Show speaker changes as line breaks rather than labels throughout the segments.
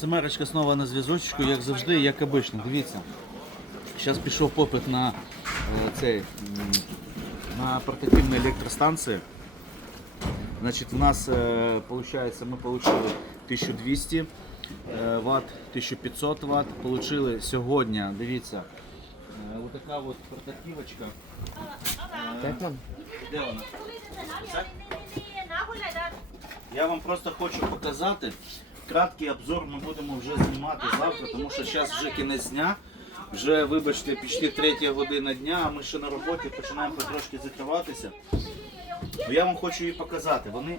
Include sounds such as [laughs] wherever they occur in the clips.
Семерочка знову на зв'язочку, як завжди, як обично. Дивіться. Зараз пішов попит на е, цей на портативні електростанції. Значить, у нас е, получается, ми отримали 1200 е, Вт, 1500 Вт. Получили сьогодні, дивіться, е, отака от портативочка. Де вона? Я вам просто хочу показати. Краткий обзор ми будемо вже знімати завтра, тому що зараз вже кінець дня. Вже, вибачте, пішли третя година дня, а ми ще на роботі починаємо потрошки закриватися. Ну, я вам хочу її показати. Вони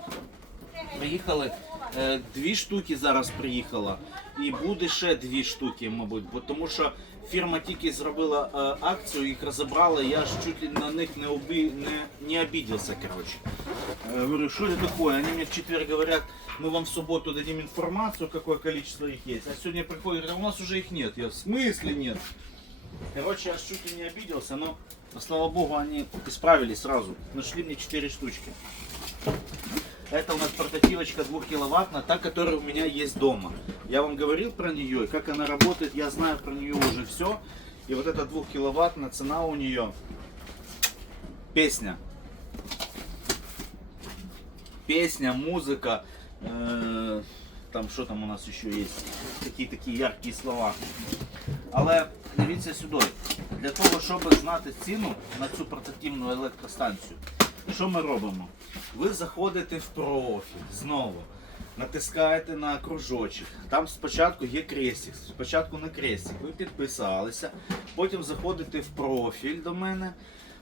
приїхали, е, дві штуки зараз приїхала, і буде ще дві штуки, мабуть, бо тому що фірма тільки зробила е, акцію, їх розібрали, я ж чуть на них не, уби, не, не обиделся, короче. Э, Говорю, что это такое? Они мне в четверг говорят, мы вам в субботу дадим информацию, какое количество их есть. А сегодня приходят, говорят, у нас уже их нет. Я в смысле нет? Короче, я чуть не обиделся, но слава богу, они исправили сразу. Нашли мне 4 штучки. Это у нас портативочка 2 киловаттная, та, которая у меня есть дома. Я вам говорил про нее, и как она работает, я знаю про нее уже все. И вот эта 2 киловаттная цена у нее песня. Песня, музыка, э, там что там у нас еще есть, такі такі яркі слова. Але дивіться сюди. Для того, щоб знати ціну на цю портативну електростанцію, що ми робимо? Ви заходите в профіль знову, натискаєте на кружочок. Там спочатку є крестик, спочатку на крестик. Ви підписалися, потім заходите в профіль до мене.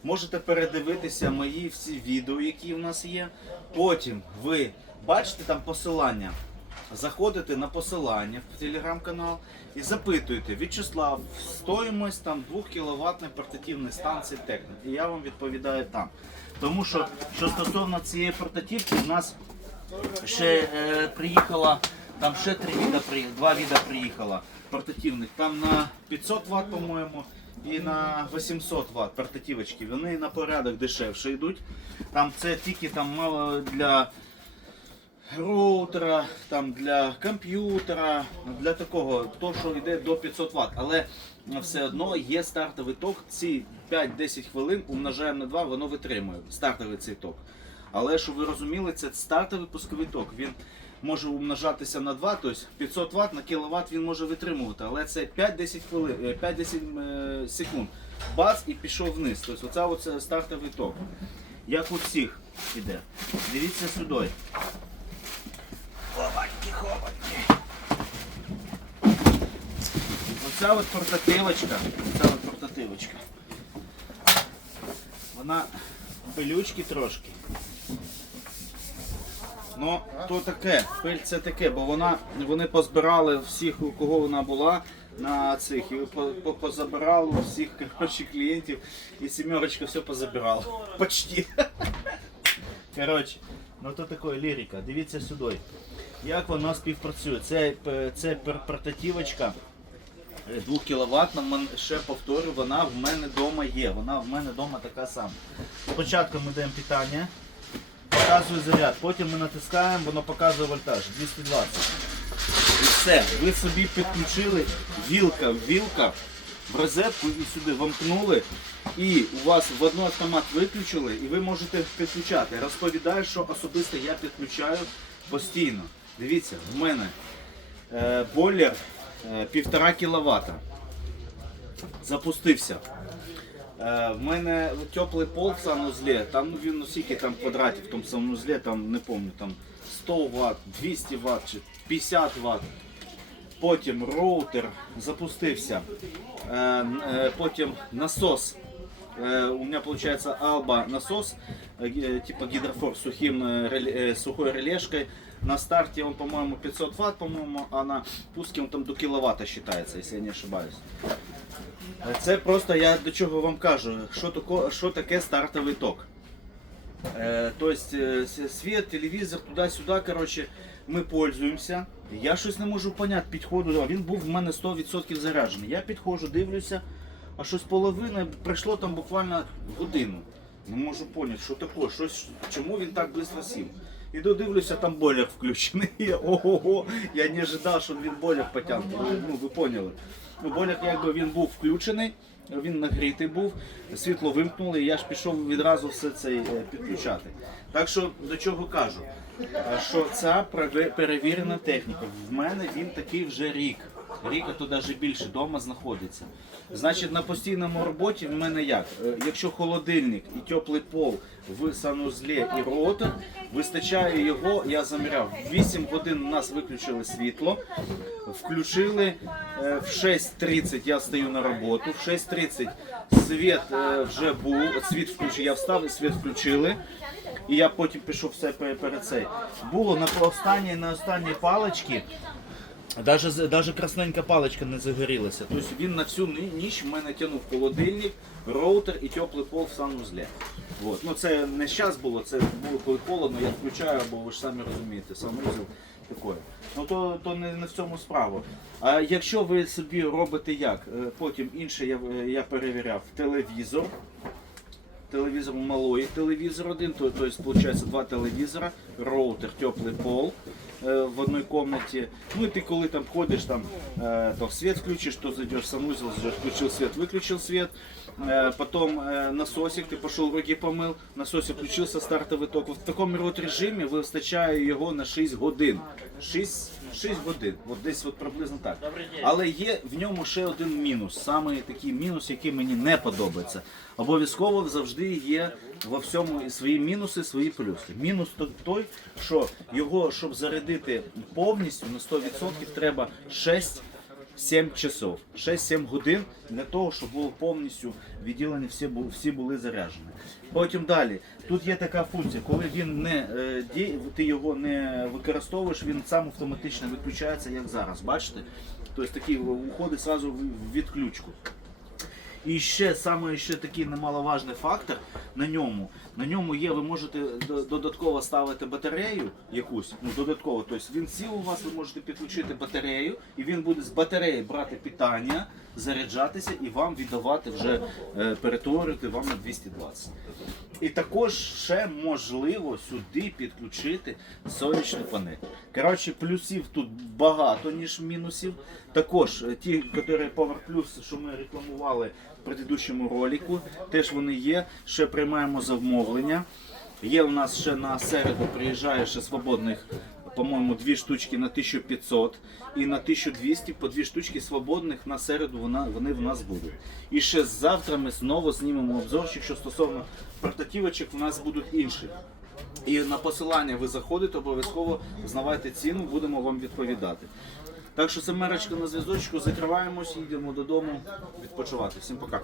Можете передивитися мої всі відео, які в нас є. Потім ви бачите там посилання. Заходите на посилання в телеграм-канал і запитуєте В'ячеслав, стоїмость там 2 кВт портативної станції Техно. І я вам відповідаю там. Тому що, що стосовно цієї портативки, в нас ще е, приїхала, там ще три віда, два віда приїхало портативних. Там на 500 Вт, по-моєму, і на 800 Вт портативочки. Вони на порядок дешевше йдуть. Там це тільки там мало для роутера, там для комп'ютера, для такого, то, що йде до 500 Вт. Але все одно є стартовий ток. Ці 5-10 хвилин умножаємо на 2, воно витримує стартовий цей ток. Але щоб ви розуміли, це стартовий пусковий ток. Він може умножатися на 2, тобто 500 Вт на кіловат він може витримувати. Але це 5-10 хвилин, е, 5-10 е, секунд. Бац і пішов вниз. Тобто оце оце стартовий ток. Як у всіх іде. Дивіться сюди. Оця от портативочка, оця от портативочка. Вона пилючки трошки. Ну, то таке, пиль це таке, бо вона, вони позбирали всіх, у кого вона була на цих, і по- по- позабирали всіх коротше, клієнтів, і сімерочка все позабирала. Почти. Коротше, ну то таке лірика. Дивіться сюди. Як воно співпрацює? Це, е, це пер- 2 кВт, ще повторю, вона в мене вдома є. Вона в мене вдома така сама. Спочатку ми даємо питання, показує заряд, потім ми натискаємо, воно показує вольтаж 220. І все, ви собі підключили вілка, вілка в розетку і сюди вамкнули. І у вас в одну автомат виключили, і ви можете підключати. Розповідаю, що особисто я підключаю постійно. Дивіться, в мене е, бойлер 1,5 кВт. Запустився. Е, в мене теплий пол в санузлі, там ну, він ну, скільки там квадратів в тому санузлі, там не пам'ятаю, там 100 Вт, 200 Вт чи 50 Вт. Потім роутер запустився. Е, н- е, потім насос. Е, у меня получается Alba насос, э, ги- типа гидрофор с сухим, э, реле- э, сухой релешкой. На старте он, по-моему, 500 ватт, по-моему, а на пуске он там до киловатта считается, если я не ошибаюсь. Це просто я до чого вам кажу, що, тако, що таке стартовий ток. Е, тобто е, світ, телевізор, туди-сюди, коротше, ми пользуємося. Я щось не можу поняти, підходу, він був в мене 100% заряджений. Я підходжу, дивлюся, а щось половина пройшло там буквально годину. Не можу поняти, що таке, щось, чому він так швидко сів. Іду дивлюся, там бойлер включений. [laughs] Ого-го, я не ожидав, що він бойлер потягне. Ну, ви поняли. Ну, якби він був включений, він нагрітий був, світло вимкнули, і я ж пішов відразу все це е, підключати. Так що до чого кажу, Е, що ця перевірена техніка. В мене він такий вже рік. Рік, а то навіть більше вдома знаходиться. Значить, на постійному роботі в мене як? Е, Якщо холодильник і теплий пол в санузлі і роутер, вистачає його, я заміряв. В 8 годин у нас виключили світло, включили е, в 6.30 я стою на роботу, в 6.30 світ е, вже був, світ включив, я встав, і світ включили. І я потім пішов все перед цей. Було на останній, на останній паличці, Даже, даже красненька паличка не загорілася. Тобто він на всю ніч в мене тягнув холодильник, роутер і теплий пол в санузлі. Вот. Ну це не зараз було, це було коли холодно, я включаю, бо ви ж самі розумієте, санузел такое. Ну то, то не, не в цьому справа. А якщо ви собі робите як, е, потім інше я, е, я перевіряв телевізор. Телевізор малої телевізор один, то, то есть, получается два телевізора, роутер, теплий пол в одній кімнаті. Ну і ти коли там ходиш, там е, то світ включиш, то зайдеш в санузел, включив світ, виключив світ. Е, потом е, насосик, ти пішов руки помив, насосик включився, стартовий ток. В такому рот режимі вистачає його на 6 годин. 6, 6 годин, от десь от приблизно так. Але є в ньому ще один мінус, саме такий мінус, який мені не подобається. Обов'язково завжди є во всьому свої мінуси, свої плюси. Мінус той, що його, щоб зарядити повністю на 100%, треба 6 7 часов, 6-7 годин для того, щоб було повністю відділені, всі, всі були заряджені. Потім далі, тут є така функція, коли він не е, ти його не використовуєш, він сам автоматично виключається, як зараз. Бачите? Тобто такий уходить одразу в відключку. І ще саме ще такий немаловажний фактор на ньому. На ньому є, ви можете додатково ставити батарею якусь, ну додатково. Тобто він сів у вас, ви можете підключити батарею, і він буде з батареї брати питання, заряджатися і вам віддавати вже е, перетворити вам на 220. І також ще можливо сюди підключити сонячну панель. Коротше, плюсів тут багато, ніж мінусів. Також е, ті, які Power Plus, що ми рекламували предыдущому ролику, теж вони є. Ще приймаємо замовлення. Є у нас ще на середу приїжджає ще свободних, по-моєму, дві штучки на 1500 і на 1200 по дві штучки свободних на середу вона, вони в нас будуть. І ще завтра ми знову знімемо обзорчик, що стосовно портативочок в нас будуть інші. І на посилання ви заходите, обов'язково знавайте ціну, будемо вам відповідати. Так що це мерочка на зв'язочку, закриваємось, їдемо додому відпочивати. Всім пока.